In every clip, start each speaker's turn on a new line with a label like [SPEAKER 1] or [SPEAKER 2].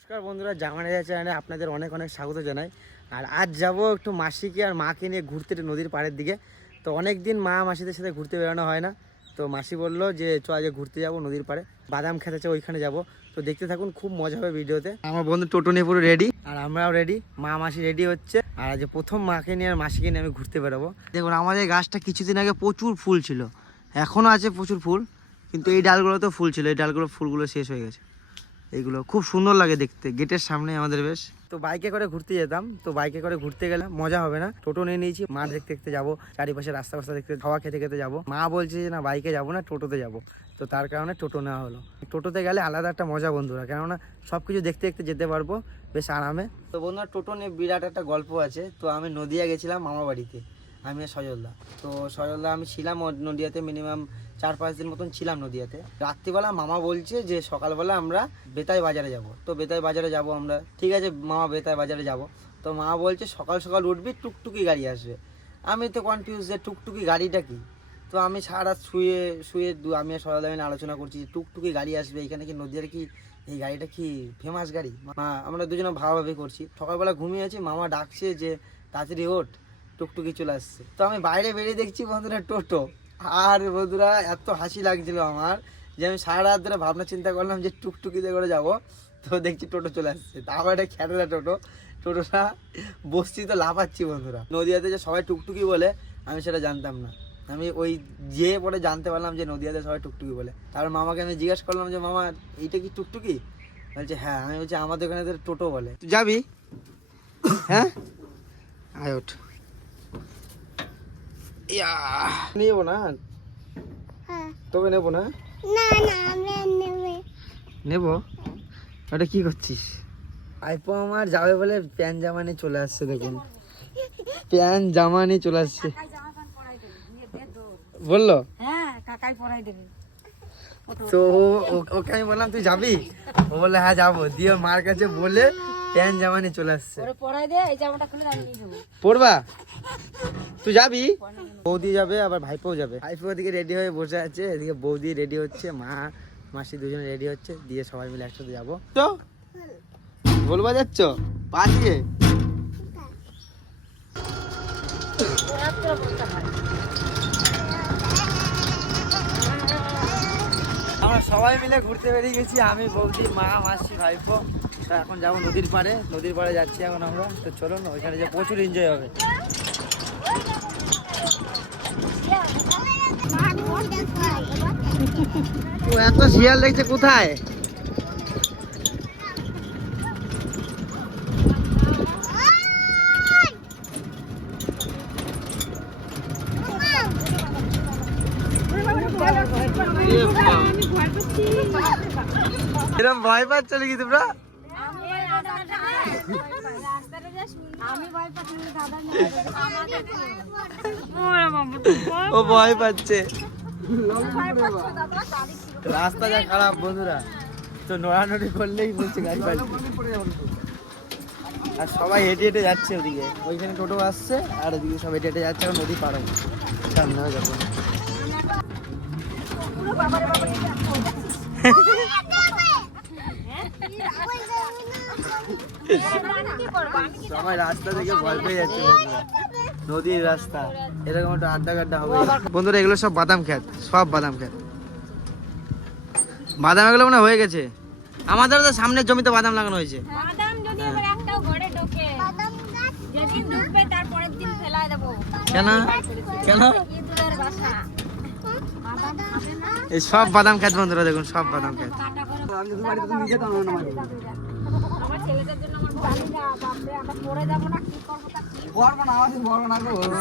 [SPEAKER 1] নমস্কার বন্ধুরা জামানিয়া চ্যানেলে আপনাদের অনেক অনেক স্বাগত জানাই। আর আজ যাব একটু মাসিকে আর মাকে নিয়ে ঘুরতে নদীর পাড়ের দিকে। তো অনেক দিন মা মাসিদের সাথে ঘুরতে বেরোনো হয় না। তো মাসি বলল যে, চ আজ ঘুরতে যাব নদীর পাড়ে। বাদাম খেতেছে ওইখানে যাব। তো দেখতে থাকুন, খুব মজা হবে ভিডিওতে। আমার বন্ধু টোটো নিয়ে পুরো রেডি আর আমরাও রেডি মা মাসি রেডি হচ্ছে। আর আজ প্রথম মাকে নিয়ে আর মাসিকে নিয়ে আমি ঘুরতে বেরোবো। দেখুন, আমাদের গাছটা কিছুদিন আগে প্রচুর ফুল ছিল। এখনও আছে প্রচুর ফুল, কিন্তু এই ডালগুলো তো ফুল ছিল। এই ডালগুলো ফুলগুলো শেষ হয়ে গেছে। এইগুলো খুব সুন্দর লাগে দেখতে। গেটের সামনে আমাদের বেশ। তো বাইকে করে ঘুরতে যেতাম। তো বাইকে করে ঘুরতে গেলে মজা হবে না। টোটো নিয়ে নিয়েছি, মা দেখতে দেখতে যাব। চারিপাশে রাস্তা রাস্তা দেখতে খাওয়া খেতে খেতে যাব। মা বলছে যে, না, বাইকে যাব না, টোটোতে যাব। তো তার কারণে টোটো নেওয়া হলো। টোটোতে গেলে আলাদা একটা মজা বন্ধুরা। কেননা সব কিছু দেখতে দেখতে যেতে পারব বেশ আরামে। তো বন্ধুরা, টোটো নিয়ে বিরাট একটা গল্প আছে। তো আমি নদিয়া গেছিলাম মামা বাড়িতে আমি সজলদা। তো সজলদা আমি ছিলাম নদিয়াতে মিনিমাম চার পাঁচ দিন মতন ছিলাম নদিয়াতে। রাত্রিবেলা মামা বলছে যে সকালবেলা আমরা বেতাই বাজারে যাব। তো বেতাই বাজারে যাব আমরা। ঠিক আছে, মামা বেতাই বাজারে যাব। তো মা বলছে, সকাল সকাল উঠবি, টুকটুকি গাড়ি আসবে। আমি তো কনফিউজ যে টুকটুকি গাড়িটা কি? তো আমি সারা শুয়ে শুয়ে দু- আমি সরলা মিলে আলোচনা করছি টুকটুকি গাড়ি আসবে, এখানে কি নদীয়ার কি, এই গাড়িটা কি ফেমাস গাড়ি? মা, আমরা দুজনে ভাবাভাবি করছি। সকালবেলা ঘুমিয়ে আছি, মামা ডাকছে যে, তাড়াতাড়ি ওঠ। টুকটুকি চলে আসছে। তো আমি বাইরে বেরিয়ে দেখছি বন্ধুরা টোটো। আর বন্ধুরা এত হাসি লাগছিল আমার যে আমি সারা রাত ধরে ভাবনা চিন্তা করলাম যে টুকটুকিতে করে যাব। তো দেখছি টোটো চলে আসছে। তাও একটা খেটেলা টোটো। টোটোটা বসছি তো লাফাচ্ছি বন্ধুরা। নদীয়াতে যে সবাই টুকটুকি বলে, আমি সেটা জানতাম না। আমি ওই যে পরে জানতে পারলাম যে নদীয়াতে সবাই টুকটুকি বলে। তারপর মামাকে আমি জিজ্ঞাসা করলাম যে, মামা, এইটা কি টুকটুকি? বলছে হ্যাঁ। আমি বলছি, আমাদের ওখানে টোটো বলে। তুই যাবি? হ্যাঁ? আয় ওঠ। ইয়া নেব না?
[SPEAKER 2] হ্যাঁ।
[SPEAKER 1] তবে নেব না?
[SPEAKER 2] না না আমরা নেবে।
[SPEAKER 1] নেব? ওটা কি করছিস? আইপো আমার যাবে বলে প্যান জামা নিয়ে চলে আসছে দেখুন। প্যান জামা নিয়ে চলে আসছে। বলল?
[SPEAKER 3] হ্যাঁ কাকাই পড়াই দেবে।
[SPEAKER 1] তো ও- ও- ওকে আমি বললাম তুই যাবি? ও বলল হ্যাঁ যাব। দিয়ে মার কাছে বলে প্যান জামা নিয়ে চলে আসছে। পড়বা তুই যাবি? বৌদি যাবে আবার ভাইপোও যাবে। ভাইপো ওদিকে রেডি হয়ে বসে আছে এদিকে বৌদি রেডি হচ্ছে মা মাসি দুজনে রেডি হচ্ছে দিয়ে সবাই মিলে একসাথে যাব। তো? বলবা যাচ্ছ পাঁচে আমরা সবাই মিলে ঘুরতে বেরিয়ে গেছি। আমি বৌদি মা মাসি ভাইপো। তো এখন যাব নদীর পাড়ে। নদীর পাড়ে যাচ্ছি এখন আমরা। তো চলুন ওইখানে যে প্রচুর এনজয় হবে। এত শিয়াল দেখছে কোথায়? এরকম ভয় পাচ্ছ নাকি তোমরা?
[SPEAKER 3] পাচ্ছি
[SPEAKER 1] ও ভয় পাচ্ছে। রাস্তা যা খারাপ বন্ধুরা। তো নড়ানড়ি করলেই বলছে গাড়ি পাল্টি। আর সবাই হেঁটে হেঁটে যাচ্ছে ওদিকে। ওইখানে টোটো আসছে, আর ওদিকে সব হেঁটে হেঁটে যাচ্ছে, এখন নদী পার হয়ে যাব সবাই রাস্তা থেকে ভয় পেয়ে যাচ্ছে নদীর রাস্তা। এরকম একটা আড্ডা গাড্ডা হবে। বন্ধুরা এগুলো সব বাদাম খেত। সব বাদাম খেত। বাদাম এগুলো মনে হয় গেছে। আমাদের তো সামনের জমিতে বাদাম লাগানো হয়েছে। কেন? কেন? এই সব বাদাম খেত বন্ধুরা দেখুন সব বাদাম খেত।
[SPEAKER 3] কাটা করে আমার ছেলেদের জন্য আমার ভালো না বাপরে আমরা পড়ে যাব না কি করব তা কি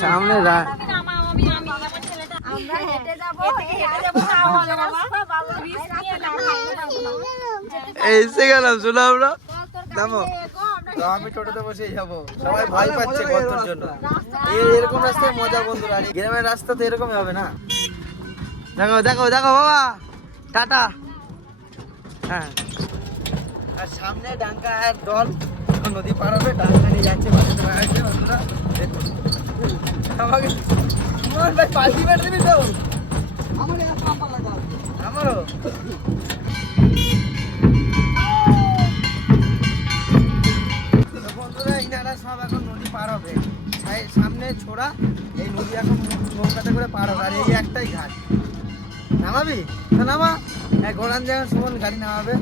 [SPEAKER 1] সামনে রা-
[SPEAKER 3] আমি আমি আমার ছেলেটা আমরা হেঁটে যাব হেঁটে যাব না আমার রাস্তা রিস্ক নিয়ে না
[SPEAKER 1] এই এসে গেলাম শুনো আমরা। তো আমি টোটোতে বসেই যাব। সবাই ভয় পাচ্ছে গন্তর জন্য। এই এরকম রাস্তায় মজা বন্ধুরা গ্রামের রাস্তা তো এরকমই হবে না। দেখো দেখো দেখো বাবা। টাটা। হ্যাঁ। আর সামনে ডাঙ্গা এক দল নদী পার হবে ডাঙ্কা নিয়ে যাচ্ছে আমাকে মোহন ভাই পাল্টি মেরে দিবি তো? আমারও? বন্ধুরা ইনারা সব এখন নদী পার হবে। সামনে ছোড়া এই নদী এখন নৌকাতে করে পার হবে আর এই একটাই ঘাট। নামাবি? না নামা। গোড়ান জায়গায় সুমন গাড়ি নামাবে।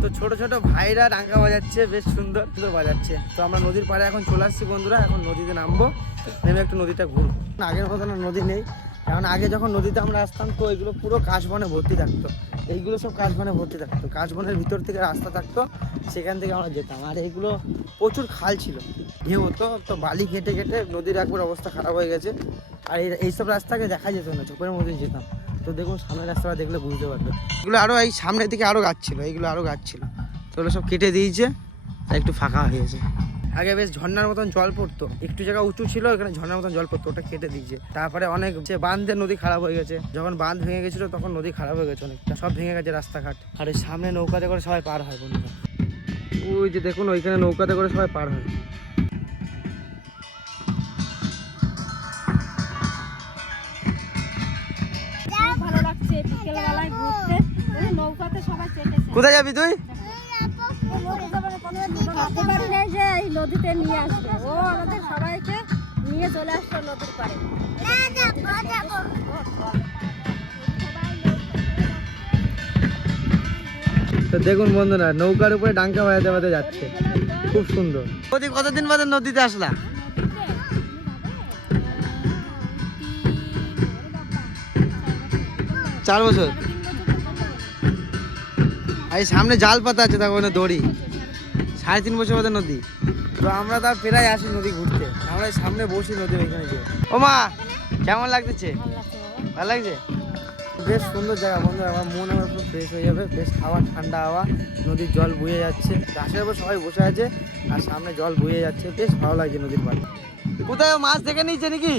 [SPEAKER 1] তো ছোট ছোট ভাইরা ডাঙ্কা বাজাচ্ছে, বেশ সুন্দর সুন্দর বাজাচ্ছে। তো আমরা নদীর পাড়ে এখন চলে আসছি বন্ধুরা, এখন নদীতে নামবো। নেমে একটু নদীটা ঘুরবো। আগের মতো আর নদী নেই, কারণ আগে যখন নদীতে আমরা আসতাম, তো এগুলো পুরো কাশবনে ভর্তি থাকতো। এইগুলো সব কাশবনে ভর্তি থাকতো, কাশবনের ভিতর থেকে রাস্তা থাকতো। সেখান থেকে আমরা যেতাম। আর এইগুলো প্রচুর খাল ছিল। ঢেউ হতো তো বালি কেটে কেটে নদীর একবার অবস্থা খারাপ হয়ে গেছে। আর এই, এইসব রাস্তাকে দেখা যেত না, চোখের মধ্যে যেতাম। তো দেখুন, সামনের রাস্তাটা দেখলে বুঝতে পারবে এগুলো আরও এই সামনের দিকে আরও গাছ ছিল এইগুলো আরও গাছ ছিল। তো ওগুলো সব কেটে দিয়েছে তাই একটু ফাঁকা হয়েছে। আগে বেশ ঝর্ণার মতন জল পড়তো, একটু জায়গা উঁচু ছিল, এখানে ঝর্ণার মতন জল পড়তো, ওটা কেটে দিয়েছে। তারপরে অনেক যে বাঁধের নদী খারাপ হয়ে গেছে, যখন বাঁধ ভেঙে গেছিল, তখন নদী খারাপ হয়ে গেছে অনেকটা, সব ভেঙে গেছে রাস্তাঘাট। আর সামনে নৌকাতে করে সবাই পার হয় বন্ধুরা। ওই যে দেখুন ওইখানে নৌকাতে করে সবাই পার হয়
[SPEAKER 3] ভালো লাগছে বিকেল বেলায় ঘুরতে ওই নৌকাতে সবাই চেপেছে
[SPEAKER 1] কোথায় যাবি তুই
[SPEAKER 3] নদীতে নিয়ে আসবে ও আমাদের সবাইকে নিয়ে চলে আসলো নদীর পাড়ে
[SPEAKER 1] তো দেখুন বন্ধুরা নৌকার উপরে ডাঙ্কা বাজাতে বাজাতে যাচ্ছে। খুব সুন্দর। নদী কতদিন বাদে নদীতে আসলা? চার বছর। আর এই সামনে জাল পাতা আছে তার ওখানে দড়ি। সাড়ে তিন বছর বাদে নদী। তো আমরা তার প্রায় আসি নদী ঘুরতে। আমরা এই সামনে বসি নদী ওইখানে গিয়ে। ও মা কেমন লাগতেছে? ভালো লাগছে? বেশ সুন্দর জায়গা বন্ধু আমার মন আমার পুরো ফ্রেশ হয়ে যাবে। বেশ হাওয়া, ঠান্ডা হাওয়া, নদীর জল বুয়ে যাচ্ছে। গাছের উপর সবাই বসে আছে, আর সামনে জল বুয়ে যাচ্ছে। বেশ ভালো লাগছে নদীর পাড়ে। কোথায় মাছ দেখে নিয়েছে নাকি?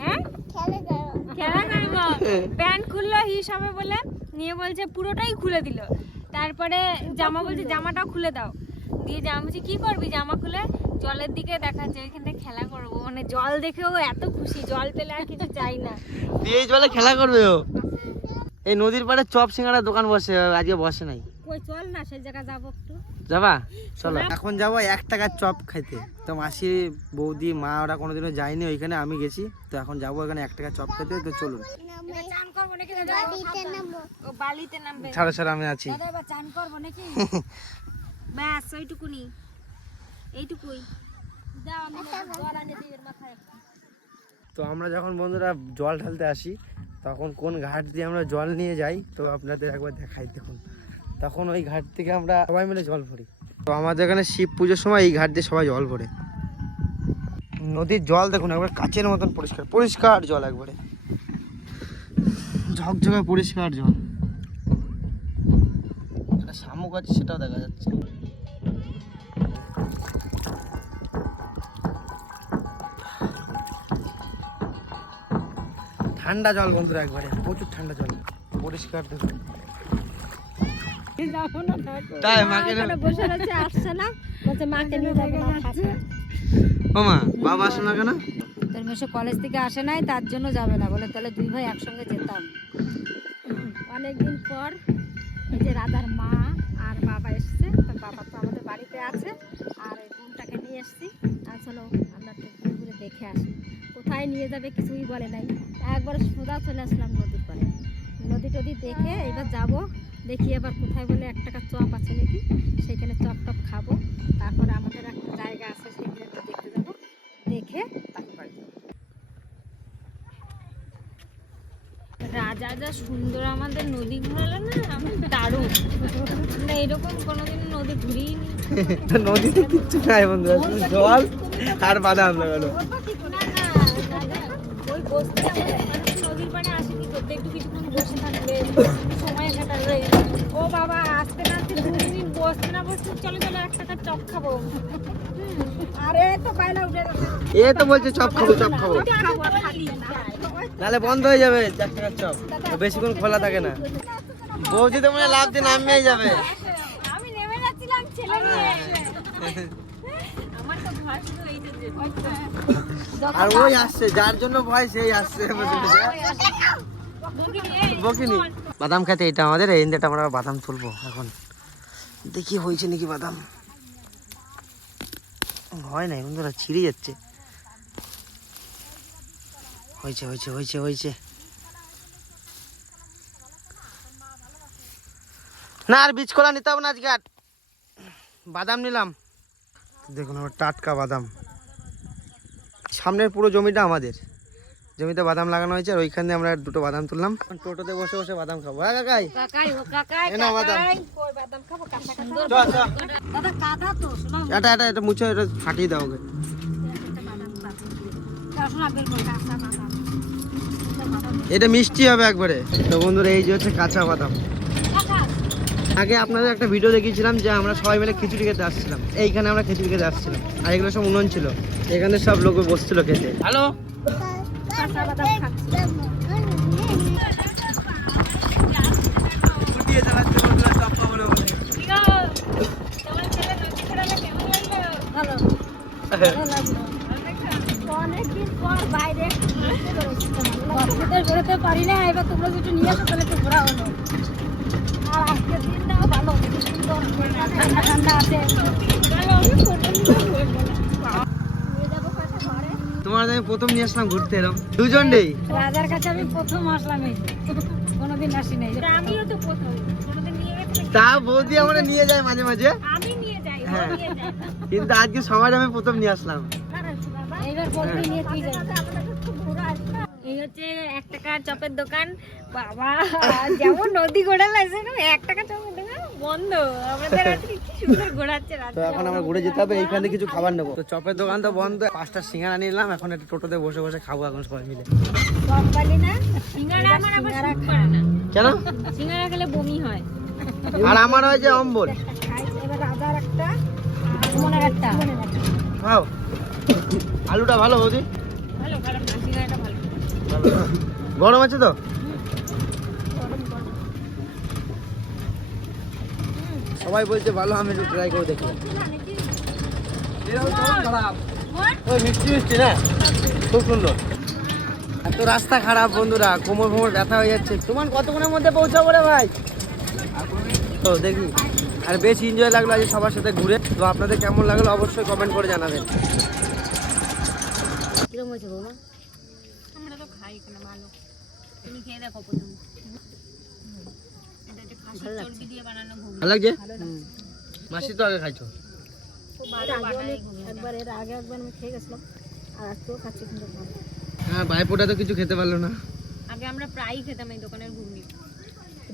[SPEAKER 3] হ্যাঁ? প্যান্ট খুললো হিসাবে বলে, নিয়ে বলছে পুরোটাই খুলে দিল। তারপরে জামা বলছে, জামাটাও খুলে দাও। দিয়ে জামা বলছে কি করবি? জামা খুলে জলের দিকে দেখাচ্ছে ওইখানে খেলা করব। মানে জল দেখেও এত খুশি জল পেলে আর কিছু চাই না।
[SPEAKER 1] দিয়ে এই জলে খেলা করবে ও? এই নদীর পাড়ে চপ সিঙ্গাড়া দোকান বসে আজকে বসে নাই।
[SPEAKER 3] কই চল না সেই জায়গা যাব একটু।
[SPEAKER 1] যাবা? চলো। এখন যাব এক টাকার চপ খাইতে। তো মাসি বৌদি মা ওরা কোনোদিনও যায়নি ওইখানে আমি গেছি। তো এখন যাব এখানে এক টাকার চপ খেতে তো চলুন।
[SPEAKER 3] চান করব নাকি? দাদা ও বালিতে নামবে।
[SPEAKER 1] ছাড়ো ছাড়ো আমি আছি।
[SPEAKER 3] ব্যাস ওইটুকুনি। এইটুকুই।
[SPEAKER 1] তো আমরা যখন বন্ধুরা জল ঢালতে আসি তখন কোন ঘাট দিয়ে আমরা জল নিয়ে যাই তো আপনাদের একবার দেখাই দেখুন। তখন ওই ঘাট থেকে আমরা সবাই মিলে জল ভরি। তো আমাদের এখানে শিব পুজোর সময় এই ঘাট দিয়ে সবাই জল ভরে। নদীর জল দেখুন একবার কাচের মতন পরিষ্কার পরিষ্কার জল একবারে। ঝকঝকে পরিষ্কার জল। একটা শামুক আছে সেটাও দেখা যাচ্ছে। ঠান্ডা জল বন্ধুরা একবারে প্রচুর ঠান্ডা জল। পরিষ্কার দেখুন।
[SPEAKER 3] যাব না থাকো
[SPEAKER 1] তাই মাকে
[SPEAKER 3] বসে রয়েছে আসছে না বলছে মাকে নিয়ে যাবে না
[SPEAKER 1] মা বাবা আসো না কেন?
[SPEAKER 3] তোর মেশো কলেজ থেকে আসে নাই তার জন্য যাবে না। বলে তাহলে দুই ভাই একসঙ্গে যেতাম। অনেকদিন পর এই যে রাধার মা আর বাবা এসছে তো বাবা তো আমাদের বাড়িতে আছে আর এই বোনটাকে নিয়ে এসছি। আর চলো আমরা একটু ঘুরে ঘুরে দেখে আসি। কোথায় নিয়ে যাবে কিছুই বলে নাই। একবার সোজা চলে আসলাম নদীর পাড়ে। নদী টদি দেখে এবার যাব দেখি এবার কোথায় বলে এক টাকা চপ আছে নাকি সেখানে চপ টপ খাব। তারপরে আমাদের একটা জায়গা আছে সেখানে দেখতে যাব। দেখে তারপরে রাজা যা সুন্দর আমাদের নদী ঘুরালো না আমার দারুণ। না এরকম কোনোদিন নদী ঘুরিয়ে নি
[SPEAKER 1] নদীতে কিচ্ছু নাই বন্ধুরা জল আর বাদাম
[SPEAKER 3] ওই বসতে নদীর পাড়ে আসেনি করতে একটু কিছুক্ষণ বসে থাকবে। সময় কাটাবে। ও বাবা আসতে না আসতে দু মিনিট বসতে না বসতে চলে চলে এক চপ খাব। আরে তো পায়লা উঠে
[SPEAKER 1] এ তো বলছে চপ খাব চপ খাব।
[SPEAKER 3] চপ খাব আর খালি না।
[SPEAKER 1] নাহলে বন্ধ হয়ে যাবে টাকার চপ। বেশিক্ষণ খোলা থাকে না। বৌদি তো মনে হয় লাভ দিয়ে নামিয়ে যাবে।
[SPEAKER 3] আমি নেমে যাচ্ছিলাম ছেলে নিয়ে
[SPEAKER 1] আর ওই আসছে, যার জন্য ভয় সেই আসছে বকিনি। বাদাম খেতে এটা আমাদের, এই ইন্দাটা আমরা বাদাম তুলবো এখন। দেখি হয়েছে নাকি বাদাম। হয় নাই, বন্ধুরা, ছিঁড়ে যাচ্ছে। হয়েছে হয়েছে হয়েছে হয়েছে। না, আর বীজ কলা নিতে হবে না আজকে বাদাম নিলাম। দেখুন আমার টাটকা বাদাম। সামনের পুরো জমিটা আমাদের। জমিতে বাদাম লাগানো হয়েছে আর ওইখানে আমরা দুটো বাদাম তুললাম। টোটোতে বসে বসে বাদাম খাব। হ্যাঁ কাকাই? এটা এটা এটা মুছে এটা ফাটিয়ে দাও ওকে।
[SPEAKER 3] এটা
[SPEAKER 1] মিষ্টি হবে একবারে। তো বন্ধুরা এই যে হচ্ছে কাঁচা বাদাম। আগে আপনাদের একটা ভিডিও দেখিয়েছিলাম যে আমরা সবাই মিলে খিচুড়ি খেতে আসছিলাম। এইখানে আমরা খিচুড়ি খেতে আসছিলাম। আর এগুলো সব উনুন ছিল। এখানে সব লোক বসছিল খেতে। হ্যালো?
[SPEAKER 3] অনেকদিন পর বাইরে ঘুরতে তো না এবার তোমরা নিয়ে আসো তাহলে একটু ঘোরা হলো আর আজকের দিনটাও ভালো খুব সুন্দর ঠান্ডা ঠান্ডা আছে নিয়ে যাব কয়টা ঘরে
[SPEAKER 1] তোমার আমি প্রথম নিয়ে আসলাম ঘুরতে এলাম দুজন নেই?
[SPEAKER 3] রাজার কাছে আমি প্রথম আসলাম এই। কোনোদিন আসি নাই। আমিও তো প্রথম
[SPEAKER 1] তা বৌদি আমরা নিয়ে যায় মাঝে মাঝে?
[SPEAKER 3] আমি নিয়ে যাই
[SPEAKER 1] হ্যাঁ। কিন্তু আজকে সমাজ আমি প্রথম নিয়ে আসলাম।
[SPEAKER 3] এইবার বলতে নিয়ে কি যাই এই হচ্ছে এক টাকার চপের দোকান। বাবা যেমন নদী ঘোড়া লাগছে না এক টাকা চপের দোকান। বন্ধ। আমাদের আজকে কি সুন্দর ঘোরাচ্ছে
[SPEAKER 1] তো এখন আমরা ঘুরে যেতে হবে এইখান থেকে কিছু খাবার নেব। তো চপের দোকান তো বন্ধ পাঁচটা সিঙ্গারা নিলাম এখন একটু টোটোতে বসে বসে খাব এখন সবাই মিলে। কেন?
[SPEAKER 3] সিঙ্গারা খেলে বমি হয়।
[SPEAKER 1] আর আমার হয় যে অম্বল। খাও। আলুটা বৌদি?
[SPEAKER 3] ভালো
[SPEAKER 1] গরম আছে তো? সবাই বলছে ভালো আমি একটু ট্রাই করে দেখি। ওই মিষ্টি মিষ্টি না? খুব সুন্দর। এত রাস্তা খারাপ বন্ধুরা কোমর ফোমর ব্যথা হয়ে যাচ্ছে। তোমার কতক্ষণের মধ্যে পৌঁছাবো রে ভাই? তো দেখি। আর বেশ এনজয় লাগল আজ সবার সাথে ঘুরে। তো আপনাদের কেমন লাগল অবশ্যই কমেন্ট করে জানাবেন।
[SPEAKER 3] কিরম হয়েছে বৌমা? আমরা তো খাই এখানে ভালো। তুমি খেয়ে দেখো প্রথম।
[SPEAKER 1] ভালো লাগছে। মাসি তো আগে খাইছো
[SPEAKER 3] একবার এর আগে একবার আমি খেয়ে গেছিলাম। আর আজকেও খাচ্ছি কিন্তু
[SPEAKER 1] হ্যাঁ ভাইপোটা তো কিছু খেতে পারল না।
[SPEAKER 3] আগে আমরা প্রায়ই খেতাম এই দোকানের ঘুগনি।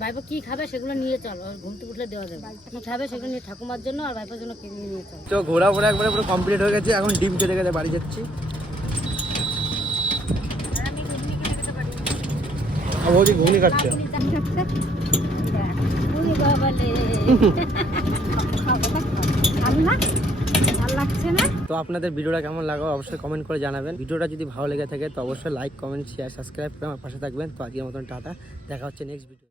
[SPEAKER 3] ভাইপো কি খাবে সেগুলো নিয়ে চলো থেকে উঠলে দেওয়া যাবে। কি খাবে সেগুলো নিয়ে ঠাকুমার জন্য আর ভাইপোর জন্য কিনে নিয়ে চলো।
[SPEAKER 1] তো ঘোরা ঘোরা একবারে পুরো কমপ্লিট হয়ে গেছে এখন ডিম খেতে খেতে বাড়ি যাচ্ছি।
[SPEAKER 3] আর আমি ঘুগনি কিনে খেতে পারি।
[SPEAKER 1] বৌদি ঘুগনি খাচ্ছে
[SPEAKER 3] উনি বাবালে ভালো না ভালো লাগছে না
[SPEAKER 1] তো আপনাদের ভিডিওটা কেমন লাগল অবশ্যই কমেন্ট করে জানাবেন। ভিডিওটা যদি ভালো লেগে থাকে তো অবশ্যই লাইক কমেন্ট শেয়ার সাবস্ক্রাইব করে আমার পাশে থাকবেন। তো আজকের মতন টাটা। দেখা হচ্ছে নেক্সট ভিডিও